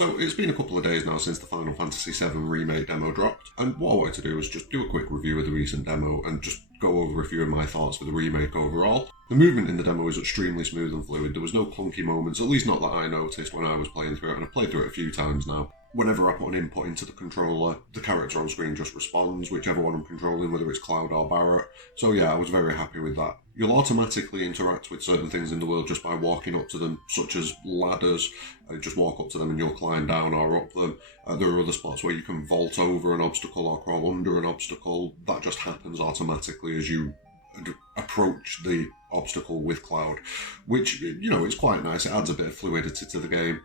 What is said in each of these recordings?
So it's been a couple of days now since the Final Fantasy VII Remake demo dropped, and what I wanted to do was just do a quick review of the recent demo and just go over a few of my thoughts for the remake overall. The movement in the demo is extremely smooth and fluid. There was no clunky moments, at least not that I noticed when I was playing through it, and I've played through it a few times now. Whenever I put an input into the controller, the character on screen just responds, whichever one I'm controlling, whether it's Cloud or Barret. So yeah, I was very happy with that. You'll automatically interact with certain things in the world just by walking up to them, such as ladders. Just walk up to them and you'll climb down or up them. There are other spots where you can vault over an obstacle or crawl under an obstacle. That just happens automatically as you approach the obstacle with Cloud, which, you know, it's quite nice. It adds a bit of fluidity to the game.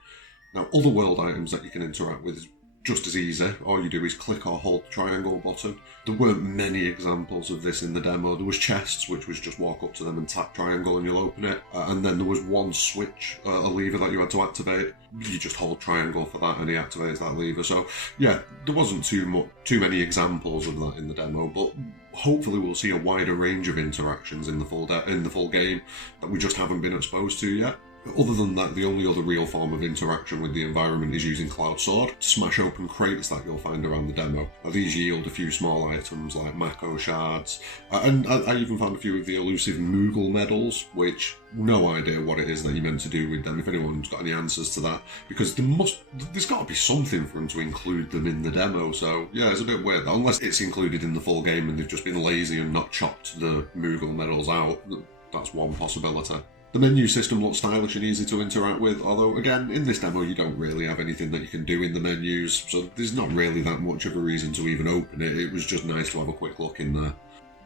Now, other world items that you can interact with is just as easy. All you do is click or hold the triangle button. There weren't many examples of this in the demo. There was chests, which was just walk up to them and tap triangle and you'll open it. And then there was one switch, a lever that you had to activate. You just hold triangle for that and he activates that lever. So yeah, there wasn't too many examples of that in the demo, but hopefully we'll see a wider range of interactions in the full game that we just haven't been exposed to yet. Other than that, the only other real form of interaction with the environment is using Cloud Sword to smash open crates that you'll find around the demo. Now, these yield a few small items like Mako shards, and I even found a few of the elusive Moogle medals, which no idea what it is that you're meant to do with them, if anyone's got any answers to that, because there's got to be something for them to include them in the demo, so yeah, it's a bit weird, unless it's included in the full game and they've just been lazy and not chopped the Moogle medals out. That's one possibility. The menu system looks stylish and easy to interact with, although again, in this demo you don't really have anything that you can do in the menus, so there's not really that much of a reason to even open it. It was just nice to have a quick look in there.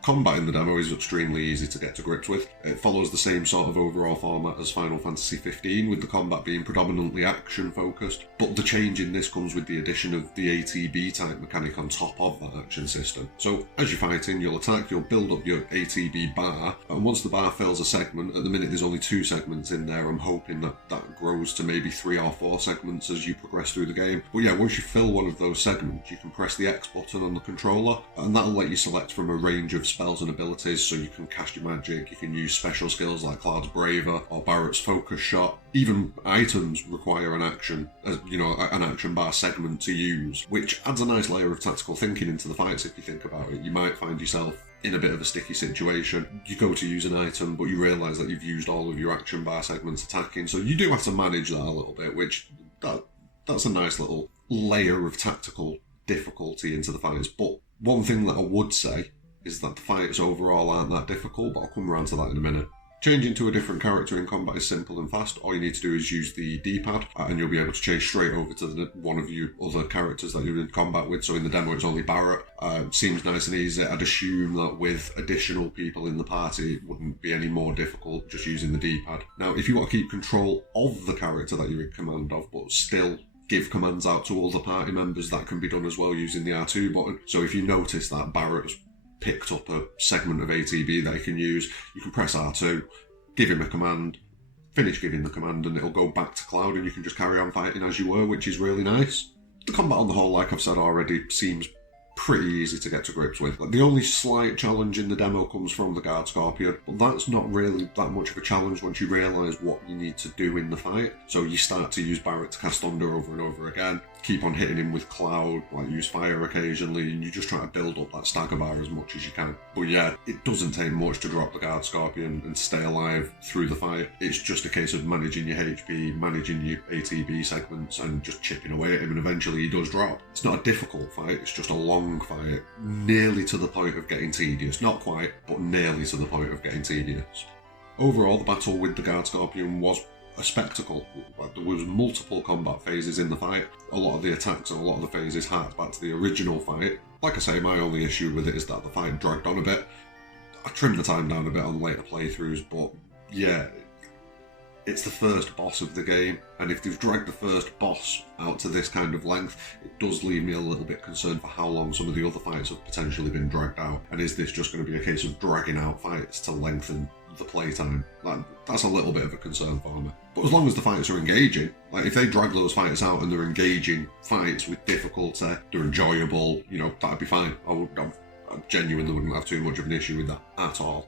Combat in the demo is extremely easy to get to grips with. It follows the same sort of overall format as Final Fantasy XV, with the combat being predominantly action-focused, but the change in this comes with the addition of the ATB type mechanic on top of that action system. So as you're fighting, you'll attack, you'll build up your ATB bar, and once the bar fills a segment, at the minute there's only 2 segments in there, I'm hoping that grows to maybe 3 or 4 segments as you progress through the game. But yeah, once you fill one of those segments, you can press the X button on the controller, and that'll let you select from a range of spells and abilities, so you can cast your magic, you can use special skills like Cloud's Braver or Barret's Focus Shot. Even items require an action, an action bar segment to use, which adds a nice layer of tactical thinking into the fights if you think about it. You might find yourself in a bit of a sticky situation. You go to use an item, but you realise that you've used all of your action bar segments attacking, so you do have to manage that a little bit, which that's a nice little layer of tactical difficulty into the fights. But one thing that I would say is that the fights overall aren't that difficult, but I'll come around to that in a minute. Changing to a different character in combat is simple and fast. All you need to do is use the D-pad and you'll be able to change straight over to one of your other characters that you're in combat with. So in the demo it's only Barret. Seems nice and easy. I'd assume that with additional people in the party it wouldn't be any more difficult just using the D-pad. Now if you want to keep control of the character that you're in command of but still give commands out to all the party members, that can be done as well using the R2 button. So if you notice that Barret's picked up a segment of ATB that you can use, you can press R2, give him a command, finish giving the command, and it'll go back to Cloud and you can just carry on fighting as you were, which is really nice. The combat on the whole, like I've said already, seems pretty easy to get to grips with. The only slight challenge in the demo comes from the Guard Scorpion, but that's not really that much of a challenge once you realise what you need to do in the fight. So you start to use Barret to cast Thunder over and over again, keep on hitting him with Cloud, like use Fire occasionally, and you just try to build up that stagger bar as much as you can. But yeah, it doesn't take much to drop the Guard Scorpion and stay alive through the fight. It's just a case of managing your HP, managing your ATB segments, and just chipping away at him, and eventually he does drop. It's not a difficult fight, it's just a long fight, nearly to the point of getting tedious. Not quite, but nearly to the point of getting tedious. Overall, the battle with the Guard Scorpion was a spectacle. There was multiple combat phases in the fight. A lot of the attacks and a lot of the phases harked back to the original fight. Like I say, my only issue with it is that the fight dragged on a bit. I trimmed the time down a bit on later playthroughs, but yeah, it's the first boss of the game, and if they've dragged the first boss out to this kind of length, it does leave me a little bit concerned for how long some of the other fights have potentially been dragged out, and is this just going to be a case of dragging out fights to lengthen the playtime? That's a little bit of a concern for me. But as long as the fights are engaging, like if they drag those fights out and they're engaging fights with difficulty, they're enjoyable, that'd be fine. I genuinely wouldn't have too much of an issue with that at all.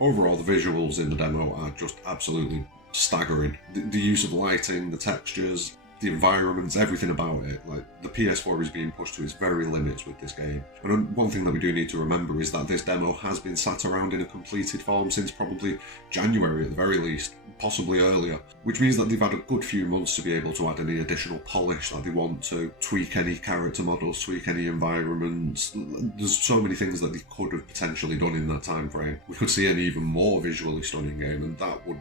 Overall, the visuals in the demo are just absolutely staggering. The use of lighting, the textures, the environments, everything about it. Like, the PS4 is being pushed to its very limits with this game. And one thing that we do need to remember is that this demo has been sat around in a completed form since probably January at the very least, possibly earlier, which means that they've had a good few months to be able to add any additional polish that they want to, tweak any character models, tweak any environments. There's so many things that they could have potentially done in that time frame. We could see an even more visually stunning game, and that would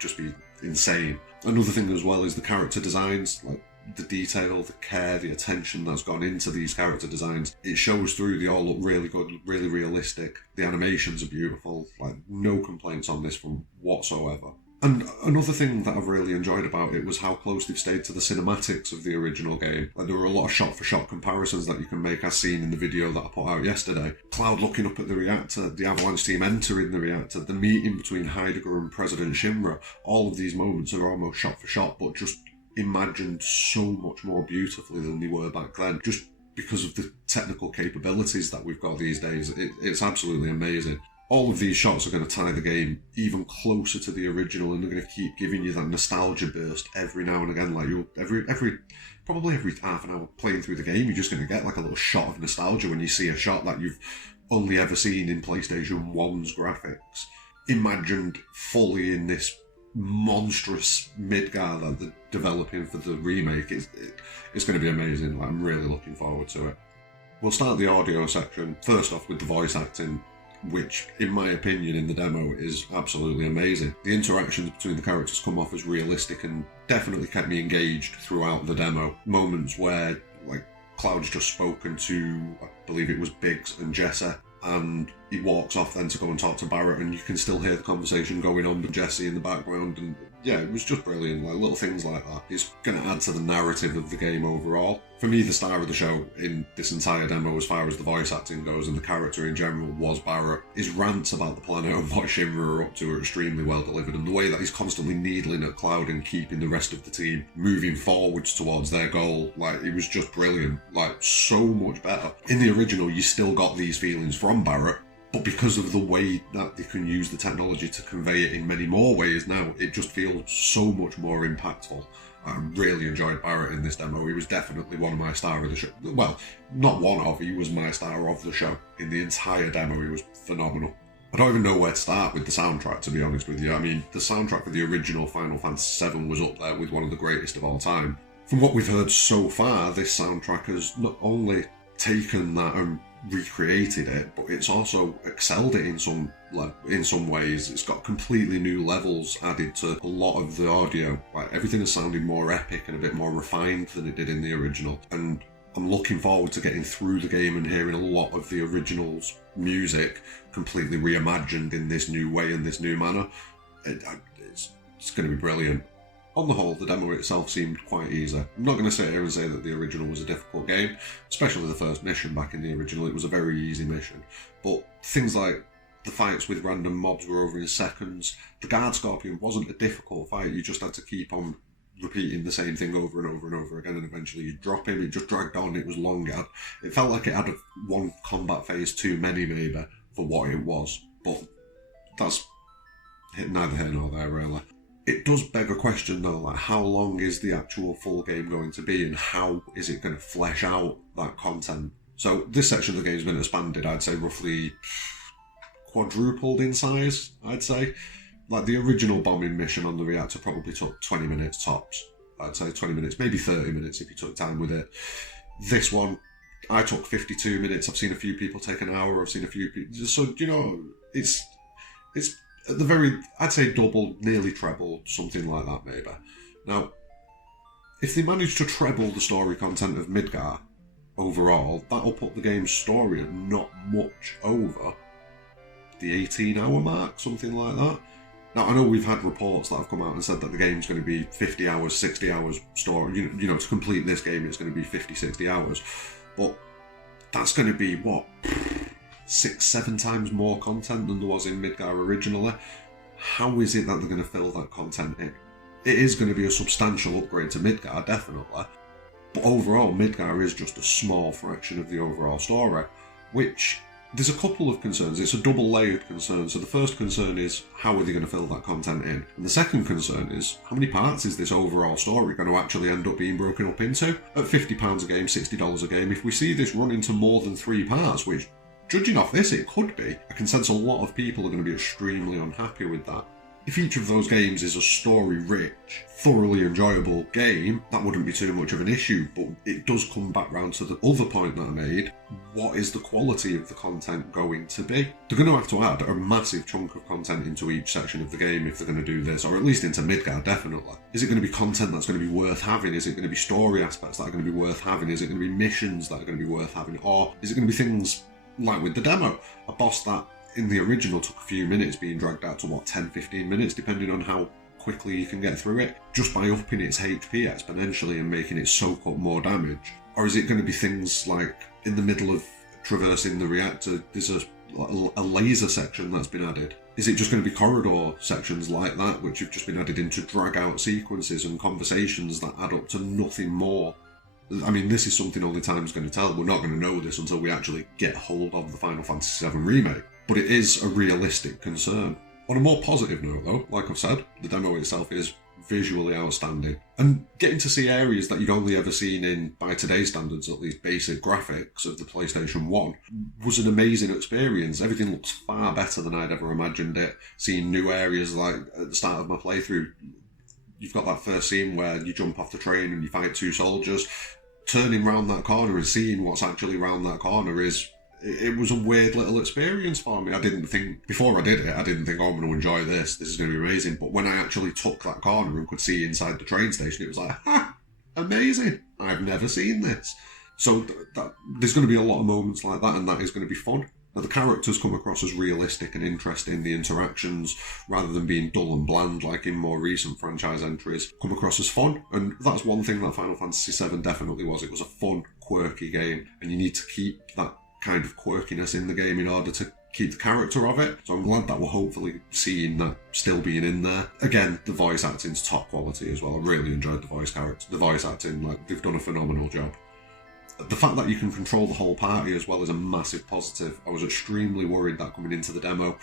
just be insane. Another thing as well is the character designs, like the detail, the care, the attention that's gone into these character designs. It shows through. They all look really good, really realistic. The animations are beautiful. Like, no complaints on this from whatsoever. And another thing that I've really enjoyed about it was how close they've stayed to the cinematics of the original game. Like, there were a lot of shot-for-shot comparisons that you can make, as seen in the video that I put out yesterday. Cloud looking up at the reactor, the Avalanche team entering the reactor, the meeting between Heidegger and President Shinra. All of these moments are almost shot-for-shot, but just imagined so much more beautifully than they were back then. Just because of the technical capabilities that we've got these days, it's absolutely amazing. All of these shots are going to tie the game even closer to the original, and they're going to keep giving you that nostalgia burst every now and again. Like, you'll probably every half an hour playing through the game, you're just going to get like a little shot of nostalgia when you see a shot that you've only ever seen in PlayStation 1's graphics, imagined fully in this monstrous Midgar that they're developing for the remake. It's going to be amazing. Like, I'm really looking forward to it. We'll start the audio section first off with the voice acting, which, in my opinion, in the demo is absolutely amazing. The interactions between the characters come off as realistic and definitely kept me engaged throughout the demo. Moments where, like, Cloud's just spoken to, I believe it was Biggs and Jesse, and he walks off then to go and talk to Barrett, and you can still hear the conversation going on with Jesse in the background, and yeah, it was just brilliant. Like, little things like that. It's going to add to the narrative of the game overall. For me, the star of the show in this entire demo, as far as the voice acting goes and the character in general, was Barrett. His rants about the planet and what Shinra are up to are extremely well delivered, and the way that he's constantly needling at Cloud and keeping the rest of the team moving forwards towards their goal, like, it was just brilliant. Like, so much better. In the original, you still got these feelings from Barrett, but because of the way that they can use the technology to convey it in many more ways now, it just feels so much more impactful. I really enjoyed Barrett in this demo. He was definitely one of my star of the show. Well, not one of, he was my star of the show. In the entire demo, he was phenomenal. I don't even know where to start with the soundtrack, to be honest with you. I mean, the soundtrack for the original Final Fantasy VII was up there with one of the greatest of all time. From what we've heard so far, this soundtrack has not only taken that and recreated it, but it's also excelled it in some ways. It's got completely new levels added to a lot of the audio. Like, everything is sounding more epic and a bit more refined than it did in the original, and I'm looking forward to getting through the game and hearing a lot of the original's music completely reimagined in this new way and this new manner. It's going to be brilliant. On the whole, the demo itself seemed quite easy. I'm not going to sit here and say that the original was a difficult game, especially the first mission back in the original. It was a very easy mission. But things like the fights with random mobs were over in seconds. The Guard Scorpion wasn't a difficult fight. You just had to keep on repeating the same thing over and over and over again, and eventually you'd drop him. It just dragged on. It was long. It felt like it had one combat phase too many, maybe, for what it was. But that's neither here nor there, really. It does beg a question, though, like, how long is the actual full game going to be, and how is it going to flesh out that content? So this section of the game's been expanded, I'd say roughly quadrupled in size, I'd say. Like, the original bombing mission on the reactor probably took 20 minutes tops. I'd say 20 minutes, maybe 30 minutes if you took time with it. This one, I took 52 minutes. I've seen a few people take an hour. I've seen a few people... So, you know, it's at the very, I'd say double, nearly treble, something like that maybe. Now, if they manage to treble the story content of Midgar overall, that'll put the game's story at not much over the 18-hour mark, something like that. Now, I know we've had reports that have come out and said that the game's going to be 50 hours, 60 hours story. You know, to complete this game, it's going to be 50, 60 hours. But that's going to be, what, 6-7 times more content than there was in Midgar originally. How is it that they're going to fill that content in? It is going to be a substantial upgrade to Midgar, definitely. But overall, Midgar is just a small fraction of the overall story, which There's a couple of concerns. It's a double-layered concern. So the first concern is, how are they going to fill that content in? And the second concern is, how many parts is this overall story going to actually end up being broken up into? At £50 a game, $60 a game, if we see this run into more than 3 parts, which, judging off this, it could be, I can sense a lot of people are going to be extremely unhappy with that. If each of those games is a story-rich, thoroughly enjoyable game, that wouldn't be too much of an issue, but it does come back round to the other point that I made. What is the quality of the content going to be? They're going to have to add a massive chunk of content into each section of the game if they're going to do this, or at least into Midgard, definitely. Is it going to be content that's going to be worth having? Is it going to be story aspects that are going to be worth having? Is it going to be missions that are going to be worth having? Or is it going to be things like with the demo? A boss that in the original took a few minutes being dragged out to, 10-15 minutes, depending on how quickly you can get through it, just by upping its HP exponentially and making it soak up more damage? Or is it going to be things like, in the middle of traversing the reactor, there's a laser section that's been added? Is it just going to be corridor sections like that, which have just been added in to drag out sequences and conversations that add up to nothing more? I mean, this is something only time's going to tell. We're not going to know this until we actually get hold of the Final Fantasy VII Remake. But it is a realistic concern. On a more positive note though, like I've said, the demo itself is visually outstanding. And getting to see areas that you've only ever seen in, by today's standards at least, basic graphics of the PlayStation 1 was an amazing experience. Everything looks far better than I'd ever imagined it. Seeing new areas, like at the start of my playthrough, you've got that first scene where you jump off the train and you fight 2 soldiers. Turning round that corner and seeing what's actually round that corner it was a weird little experience for me. I didn't think, before I did it, I'm going to enjoy this. This is going to be amazing. But when I actually took that corner and could see inside the train station, it was like, amazing. I've never seen this. So there's going to be a lot of moments like that, and that is going to be fun. Now, the characters come across as realistic and interesting. The interactions, rather than being dull and bland like in more recent franchise entries, come across as fun. And that's one thing that Final Fantasy VII definitely was. It was a fun, quirky game, and you need to keep that kind of quirkiness in the game in order to keep the character of it. So I'm glad that we're hopefully seeing that still being in there. Again, the voice acting's top quality as well. I really enjoyed the voice acting. Like, they've done a phenomenal job. The fact that you can control the whole party as well is a massive positive. I was extremely worried that coming into the demo,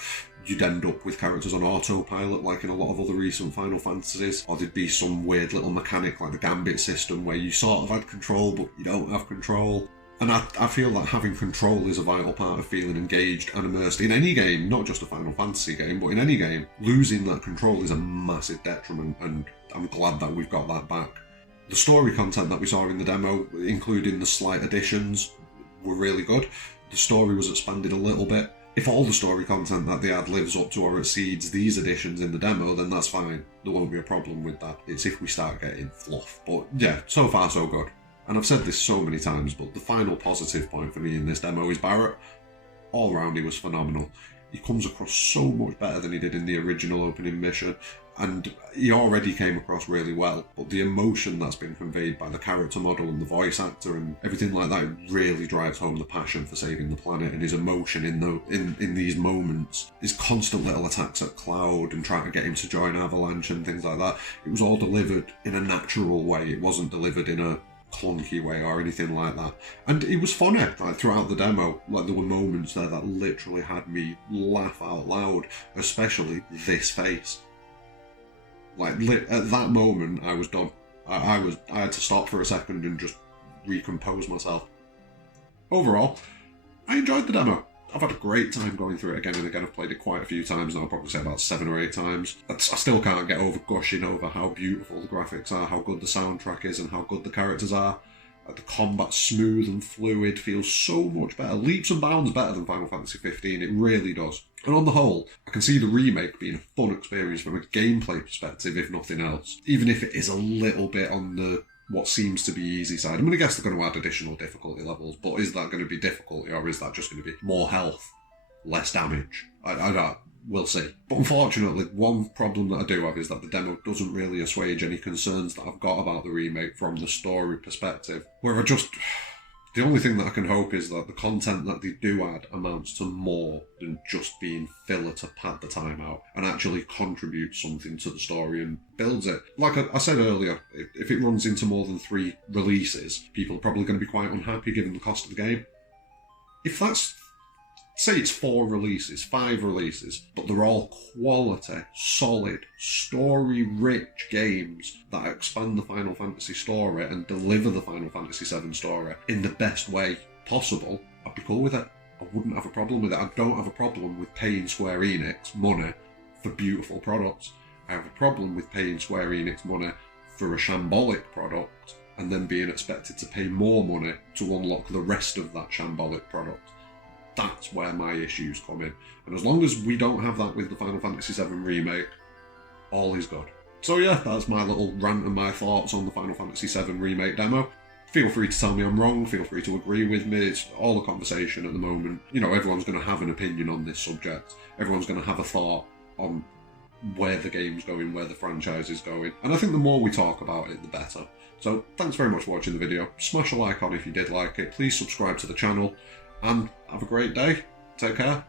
you'd end up with characters on autopilot like in a lot of other recent Final Fantasies, or there'd be some weird little mechanic like the Gambit system where you sort of had control but you don't have control. And I feel that having control is a vital part of feeling engaged and immersed in any game, not just a Final Fantasy game, but in any game. Losing that control is a massive detriment, and I'm glad that we've got that back. The story content that we saw in the demo, including the slight additions, were really good. The story was expanded a little bit. If all the story content that they had lives up to or exceeds these additions in the demo, then that's fine. There won't be a problem with that. It's if we start getting fluff. But yeah, so far so good. And I've said this so many times, but the final positive point for me in this demo is Bera. All round, he was phenomenal. He comes across so much better than he did in the original opening mission, and he already came across really well, but the emotion that's been conveyed by the character model and the voice actor and everything like that really drives home the passion for saving the planet, and his emotion in these moments, his constant little attacks at Cloud and trying to get him to join Avalanche and things like that. It was all delivered in a natural way. It wasn't delivered in a clunky way or anything like that, and it was funny. Like, throughout the demo, like, there were moments there that literally had me laugh out loud, especially this face. Like, at that moment, I was done. I had to stop for a second and just recompose myself. Overall, I enjoyed the demo. I've had a great time going through it again and again. I've played it quite a few times now, I'll probably say about 7 or 8 times. I still can't get over gushing over how beautiful the graphics are, how good the soundtrack is, and how good the characters are. The combat's smooth and fluid, feels so much better, leaps and bounds better than Final Fantasy 15, it really does. And on the whole, I can see the remake being a fun experience from a gameplay perspective, if nothing else. Even if it is a little bit on the what seems to be easy side. I'm going to guess they're going to add additional difficulty levels, but is that going to be difficulty, or is that just going to be more health, less damage? I don't. We'll see. But unfortunately, one problem that I do have is that the demo doesn't really assuage any concerns that I've got about the remake from the story perspective. Where the only thing that I can hope is that the content that they do add amounts to more than just being filler to pad the time out, and actually contributes something to the story and builds it. Like I said earlier, if it runs into more than 3 releases, people are probably going to be quite unhappy given the cost of the game. If that's say it's 4 releases, 5 releases, but they're all quality, solid, story-rich games that expand the Final Fantasy story and deliver the Final Fantasy VII story in the best way possible, I'd be cool with it. I wouldn't have a problem with it. I don't have a problem with paying Square Enix money for beautiful products. I have a problem with paying Square Enix money for a shambolic product and then being expected to pay more money to unlock the rest of that shambolic product. That's where my issues come in. And as long as we don't have that with the Final Fantasy VII Remake, all is good. So yeah, that's my little rant and my thoughts on the Final Fantasy VII Remake demo. Feel free to tell me I'm wrong, feel free to agree with me, it's all a conversation at the moment. You know, everyone's going to have an opinion on this subject. Everyone's going to have a thought on where the game's going, where the franchise is going. And I think the more we talk about it, the better. So thanks very much for watching the video. Smash a like on if you did like it. Please subscribe to the channel. And have a great day. Take care.